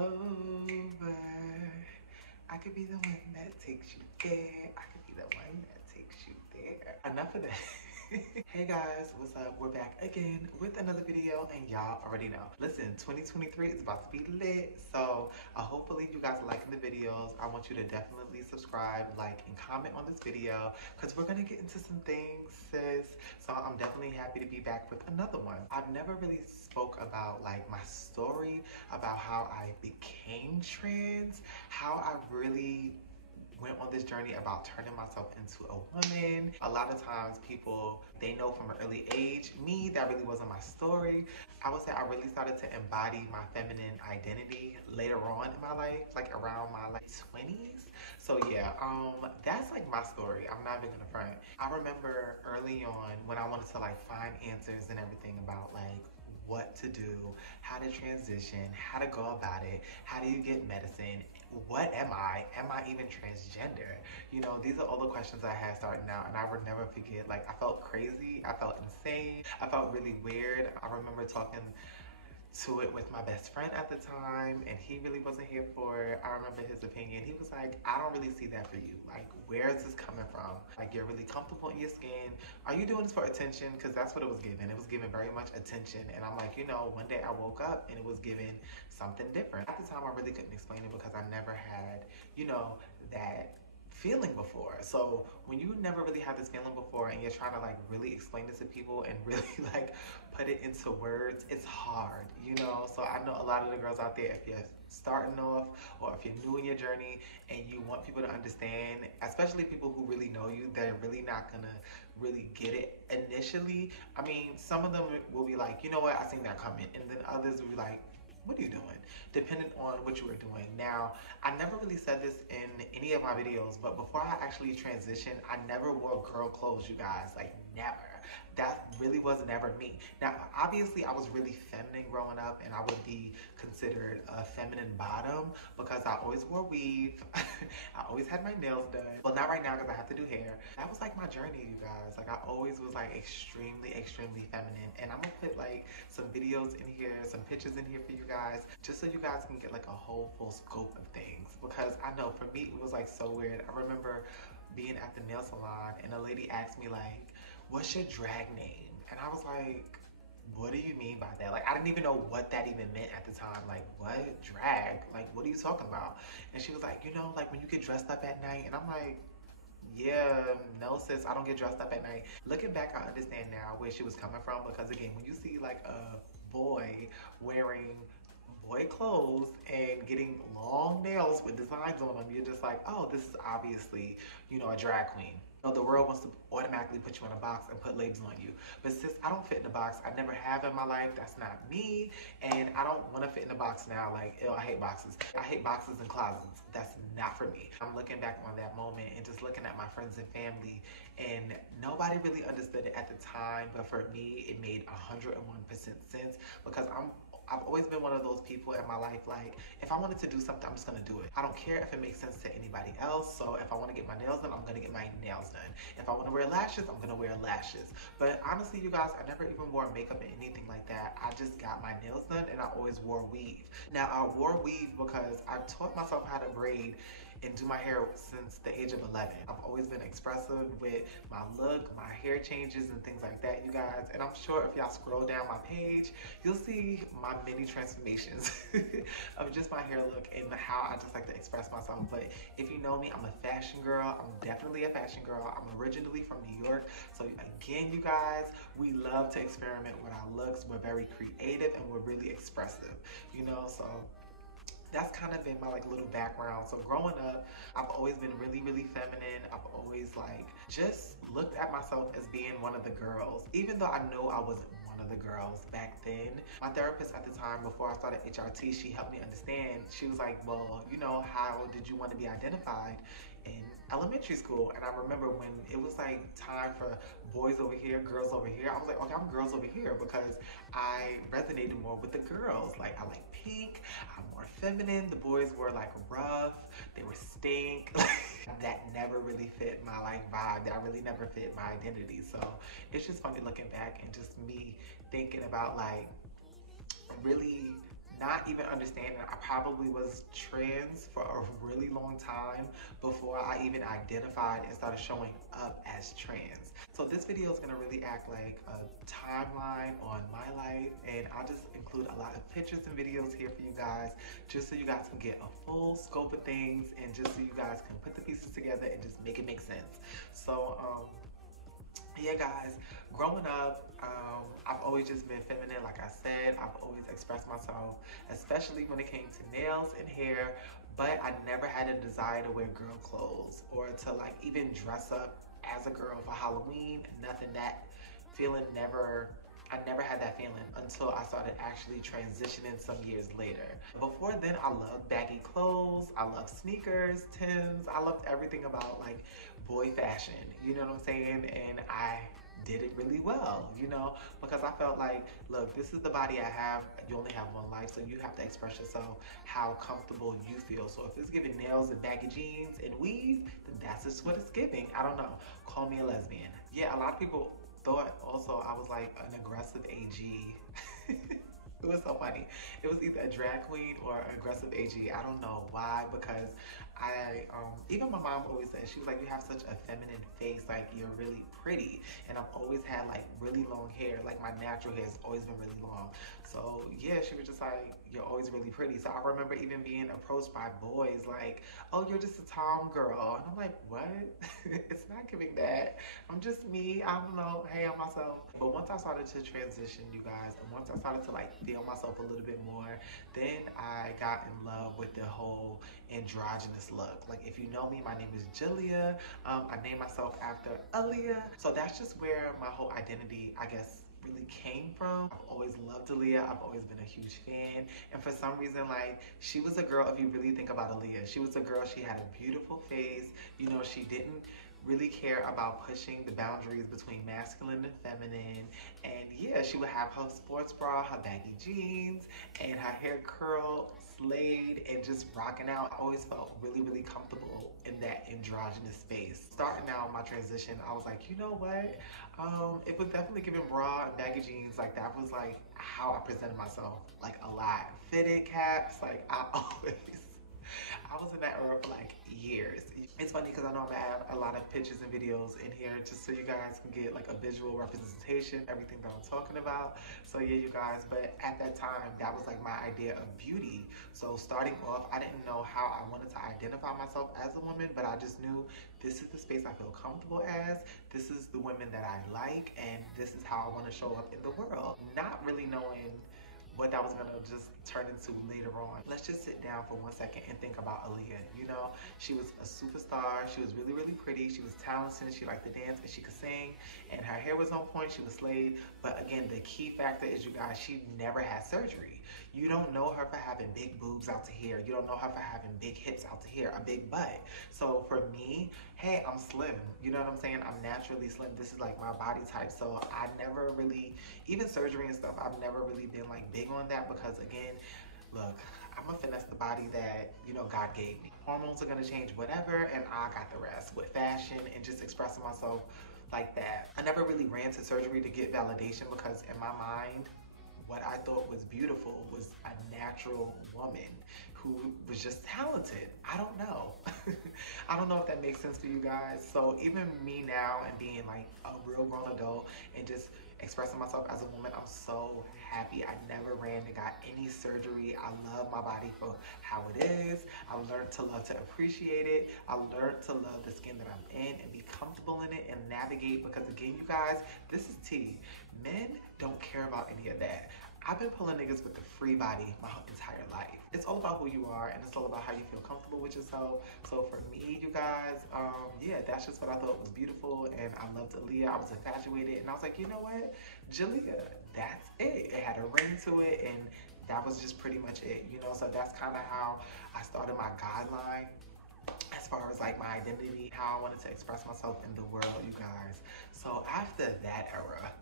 over. I could be the one that takes you there. I could be the one that takes you there. Enough of that. Hey guys, what's up? We're back again with another video, and y'all already know. Listen, 2023 is about to be lit, so hopefully you guys are liking the videos. I want you to definitely subscribe, like, and comment on this video, because we're gonna get into some things, sis. So I'm definitely happy to be back with another one. I've never really spoke about like my story, about how I became trans, how I really went on this journey about turning myself into a woman. A lot of times people, they know from an early age. Me, that really wasn't my story. I would say I really started to embody my feminine identity later on in my life, like around my 20s. So yeah, that's like my story. I'm not even gonna front. I remember early on when I wanted to like find answers and everything about like what to do, how to transition, how to go about it, how do you get medicine, what am I even transgender? You know, these are all the questions I had starting out, and I would never forget, like, I felt crazy, I felt insane, I felt really weird. I remember talking to it with my best friend at the time, and he really wasn't here for it. I remember his opinion. He was like, I don't really see that for you. Like, where is this coming from? Like, you're really comfortable in your skin. Are you doing this for attention? Because that's what it was given. It was given very much attention. And I'm like, you know, one day I woke up and it was given something different. At the time, I really couldn't explain it because I never had, you know, that feeling before. So when you never really had this feeling before and you're trying to like really explain it to people and really like put it into words, it's hard, you know? So I know a lot of the girls out there, if you're starting off or if you're new in your journey and you want people to understand, especially people who really know you, they're really not gonna really get it initially. I mean, some of them will be like, you know what, I seen that coming. And then others will be like, what are you doing? Depending on what you were doing. Now, I never really said this in any of my videos, but before I actually transitioned, I never wore girl clothes, you guys. Like, never. That really was never me. Now, obviously, I was really feminine growing up, and I would be considered a feminine bottom because I always wore weave. I always had my nails done. Well, not right now because I have to do hair. That was like my journey, you guys. Like, I always was like extremely feminine. And I'm gonna put like some videos in here, some pictures in here for you guys, just so you guys can get like a whole full scope of things. Because I know for me, it was like so weird. I remember being at the nail salon and a lady asked me like, what's your drag name? And I was like, what do you mean by that? Like, I didn't even know what that even meant at the time. Like, what? Drag? Like, what are you talking about? And she was like, you know, like when you get dressed up at night. And I'm like, yeah, no sis, I don't get dressed up at night. Looking back, I understand now where she was coming from, because again, when you see like a boy wearing boy clothes and getting long nails with designs on them, you're just like, oh, this is obviously, you know, a drag queen. You know, the world wants to automatically put you in a box and put labels on you. But sis, I don't fit in a box. I never have in my life. That's not me. And I don't want to fit in a box now. Like, ew, I hate boxes. I hate boxes and closets. That's not for me. I'm looking back on that moment and just looking at my friends and family, and nobody really understood it at the time. But for me, it made 101% sense, because I've always been one of those people in my life, like, if I wanted to do something, I'm just gonna do it. I don't care if it makes sense to anybody else. So if I wanna get my nails done, I'm gonna get my nails done. If I wanna wear lashes, I'm gonna wear lashes. But honestly, you guys, I never even wore makeup or anything like that. I just got my nails done, and I always wore weave. Now, I wore weave because I taught myself how to braid and do my hair since the age of 11. I've always been expressive with my look, my hair changes and things like that, you guys. And I'm sure if y'all scroll down my page, you'll see my many transformations of just my hair look and how I just like to express myself. But if you know me, I'm a fashion girl. I'm definitely a fashion girl. I'm originally from New York. So again, you guys, we love to experiment with our looks. We're very creative and we're really expressive, you know, so that's kind of been my like little background. So growing up, I've always been really feminine. I've always like just looked at myself as being one of the girls, even though I know I wasn't one of the girls back then. My therapist at the time, before I started HRT, she helped me understand. She was like, well, you know, how did you want to be identified in elementary school? And I remember when it was like time for boys over here, girls over here, I was like, okay, I'm girls over here, because I resonated more with the girls. Like, I like pink, I'm more feminine. The boys were like rough, they were stink. That never really fit my like vibe. That really never fit my identity. So it's just funny looking back and just me thinking about like really not even understanding I probably was trans for a really long time before I even identified and started showing up as trans. So this video is gonna really act like a timeline on my life, and I'll just include a lot of pictures and videos here for you guys, just so you guys can get a full scope of things and just so you guys can put the pieces together and just make it make sense. So yeah guys, growing up, I've always just been feminine. Like I said, I've always expressed myself, especially when it came to nails and hair, but I never had a desire to wear girl clothes or to like even dress up as a girl for Halloween. Nothing. That feeling never, I never had that feeling until I started actually transitioning some years later. Before then, I loved baggy clothes, I loved sneakers, Timbs, I loved everything about like boy fashion, you know what I'm saying? And I did it really well, you know, because I felt like, look, this is the body I have. You only have one life, so you have to express yourself how comfortable you feel. So if it's giving nails and baggy jeans and weave, then that's just what it's giving. I don't know. Call me a lesbian. Yeah, a lot of people thought also I was like an aggressive AG. It was so funny. It was either a drag queen or an aggressive AG. I don't know why, because even my mom always said, she was like, you have such a feminine face, like you're really pretty. And I've always had like really long hair, like my natural hair has always been really long. So yeah, she was just like, you're always really pretty. So I remember even being approached by boys like, oh, you're just a tom girl. And I'm like, what? It's not giving that. I'm just me. I don't know. Hey, I'm myself. But once I started to transition, you guys, and once I started to like feel myself a little bit more, then I got in love with the whole androgynous look. Like if you know me, my name is Jaliyah. I named myself after Aaliyah. So that's just where my whole identity, I guess, really came from. I've always loved Aaliyah. I've always been a huge fan. And for some reason, like, she was a girl, if you really think about Aaliyah, she was a girl, she had a beautiful face. You know, she didn't really care about pushing the boundaries between masculine and feminine. And yeah, she would have her sports bra, her baggy jeans, and her hair curled, slayed, and just rocking out. I always felt really, really comfortable in that androgynous space. Starting out my transition, I was like, you know what? It was definitely giving bra and baggy jeans. Like that was like how I presented myself, like a lot. Fitted caps, like I was in that era for like years. It's funny because I know I'm gonna add a lot of pictures and videos in here just so you guys can get like a visual representation, everything that I'm talking about. So yeah, you guys, but at that time, that was like my idea of beauty. So starting off, I didn't know how I wanted to identify myself as a woman, but I just knew this is the space I feel comfortable as, this is the women that I like, and this is how I want to show up in the world. Not really knowing what that was gonna just turn into later on. Let's just sit down for 1 second and think about Aaliyah. You know, she was a superstar. She was really, really pretty. She was talented. She liked to dance and she could sing. And her hair was on point. She was slayed. But again, the key factor is, you guys, she never had surgery. You don't know her for having big boobs out to here. You don't know her for having big hips out to here, a big butt. So for me, hey, I'm slim. You know what I'm saying? I'm naturally slim. This is like my body type. So I never really, even surgery and stuff, I've never really been like big on that, because again, look, I'm gonna finesse the body that, you know, God gave me. Hormones are gonna change whatever, and I got the rest with fashion and just expressing myself like that. I never really ran to surgery to get validation, because in my mind, what I thought was beautiful was a natural woman who was just talented. I don't know. I don't know if that makes sense for you guys. So even me now and being like a real grown adult and just expressing myself as a woman, I'm so happy. I never ran and got any surgery. I love my body for how it is. I learned to love to appreciate it. I learned to love the skin that I'm in and be comfortable in it and navigate, because again, you guys, this is tea. Men don't care about any of that. I've been pulling niggas with the free body my entire life. It's all about who you are, and it's all about how you feel comfortable with yourself. So for me, you guys, yeah, that's just what I thought was beautiful, and I loved Aaliyah. I was infatuated, and I was like, you know what? Jaliyah, that's it. It had a ring to it, and that was just pretty much it, you know? So that's kind of how I started my guideline as far as like my identity, how I wanted to express myself in the world, you guys. So after that era,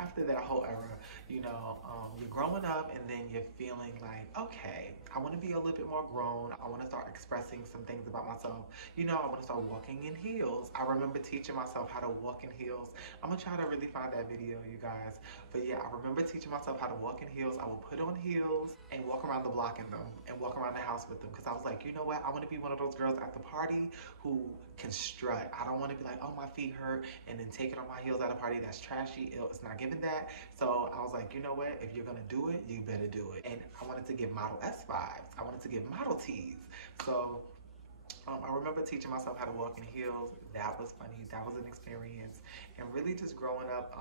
after that whole era, you know, you're growing up and then you're feeling like, okay, I want to be a little bit more grown. I want to start expressing some things about myself. You know, I want to start walking in heels. I remember teaching myself how to walk in heels. I'm gonna try to really find that video, you guys. But yeah, I remember teaching myself how to walk in heels. I would put on heels and walk around the block in them and walk around the house with them, because I was like, you know what? I want to be one of those girls at the party who can strut. I don't want to be like, oh, my feet hurt, and then taking off my heels at a party. That's trashy. It's not giving that. So I was like, you know what? If you're gonna do it, you better do it. And I wanted to give Model S vibes. I wanted to give Model T's. So I remember teaching myself how to walk in heels. That was funny. That was an experience. And really just growing up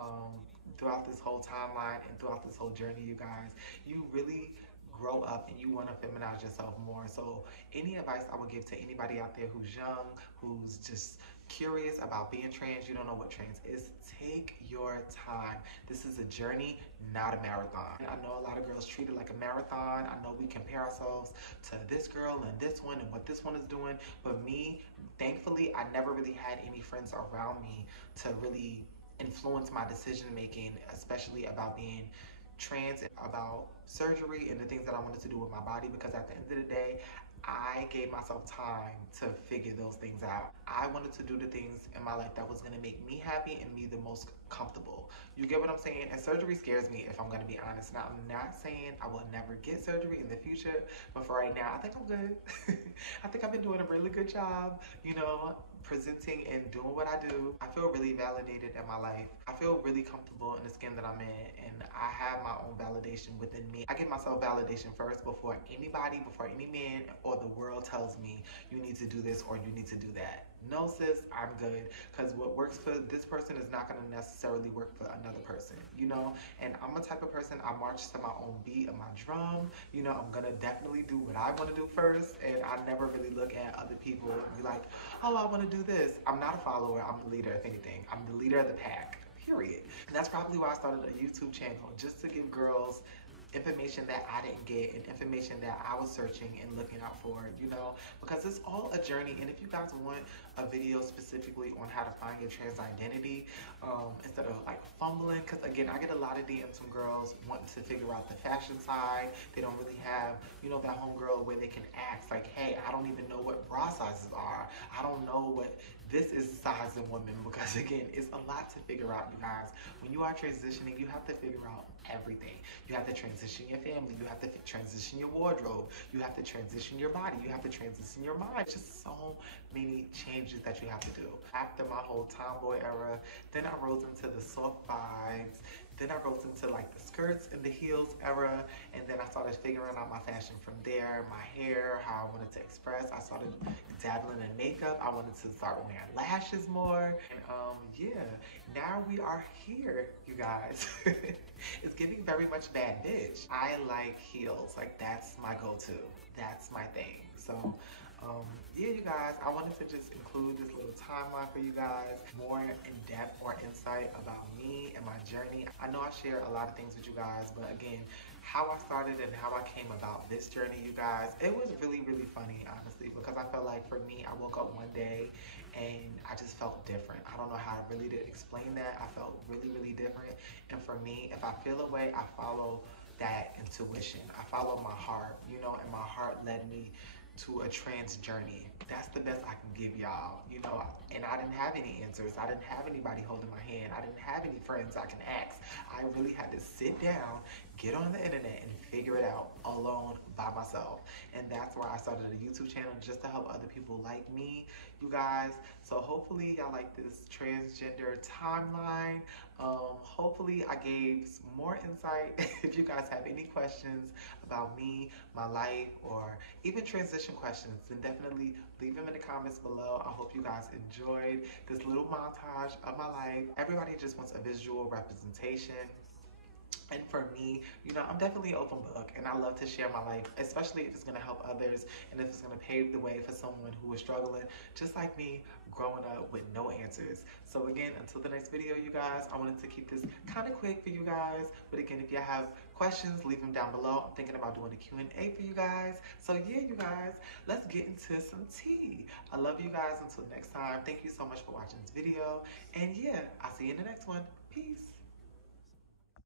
throughout this whole timeline and throughout this whole journey, you guys, you really grow up and you want to feminize yourself more. So any advice I would give to anybody out there who's young, who's just curious about being trans, you don't know what trans is, take your time. This is a journey, not a marathon. I know a lot of girls treat it like a marathon. I know we compare ourselves to this girl and this one and what this one is doing, but me, thankfully, I never really had any friends around me to really influence my decision making, especially about being trans, about surgery and the things that I wanted to do with my body, because at the end of the day, I gave myself time to figure those things out. I wanted to do the things in my life that was gonna make me happy and me the most comfortable. You get what I'm saying? And surgery scares me, if I'm gonna be honest. Now, I'm not saying I will never get surgery in the future, but for right now, I think I'm good. I think I've been doing a really good job, you know, presenting and doing what I do. I feel really validated in my life. I feel really comfortable in the skin that I'm in, and I have my own validation within me. I give myself validation first before anybody, before any man or the world tells me you need to do this or you need to do that. No, sis, I'm good, because what works for this person is not going to necessarily work for another person, you know? And I'm a type of person, I march to my own beat of my drum. You know, I'm going to definitely do what I want to do first, and I never really look at other people and be like, oh, I want to do this. I'm not a follower, I'm the leader, if anything. I'm the leader of the pack, period. And that's probably why I started a YouTube channel, just to give girls information that I didn't get and information that I was searching and looking out for, you know, because it's all a journey. And if you guys want a video specifically on how to find your trans identity, instead of like fumbling, because again, I get a lot of DMs from girls wanting to figure out the fashion side. They don't really have, you know, that homegirl where they can ask like, hey, I don't even know what bra sizes are. I don't know what this is size in women, because again, it's a lot to figure out, you guys. When you are transitioning, you have to figure out everything. You have to transition your family, you have to transition your wardrobe, you have to transition your body, you have to transition your mind. Just so many changes that you have to do. After my whole tomboy era, then I rose into the soft vibes, then I rose into like the skirts and the heels era, and then I started figuring out my fashion from there, my hair, how I wanted to express. I started dabbling in makeup. I wanted to start wearing lashes more, and yeah, now we are here, you guys. It's giving very much bad bitch. I like heels, like that's my go-to. That's my thing. So yeah, you guys, I wanted to just include this little timeline for you guys, more in depth, more insight about me and my journey. I know I share a lot of things with you guys, but again, how I started and how I came about this journey, you guys, it was really, really funny, honestly, because I felt like for me, I woke up one day and I just felt different. I don't know how really to explain that. I felt really, really different. And for me, if I feel a way, I follow that intuition. I follow my heart, you know, and my heart led me to a trans journey. That's the best I can give y'all, you know, and I didn't have any answers. I didn't have anybody holding my hand. I didn't have any friends I can ask. I really had to sit down, get on the internet, and figure it out alone by myself. And that's why I started a YouTube channel, just to help other people like me, you guys. So hopefully y'all like this transgender timeline. Hopefully I gave more insight. If you guys have any questions about me, my life, or even transition questions, then definitely leave them in the comments below. I hope you guys enjoyed this little montage of my life. Everybody just wants a visual representation. And for me, you know, I'm definitely an open book, and I love to share my life, especially if it's going to help others and if it's going to pave the way for someone who is struggling, just like me, growing up with no answers. So again, until the next video, you guys, I wanted to keep this kind of quick for you guys. But again, if you have questions, leave them down below. I'm thinking about doing a Q&A for you guys. So yeah, you guys, let's get into some tea. I love you guys. Until next time, thank you so much for watching this video. And yeah, I'll see you in the next one. Peace.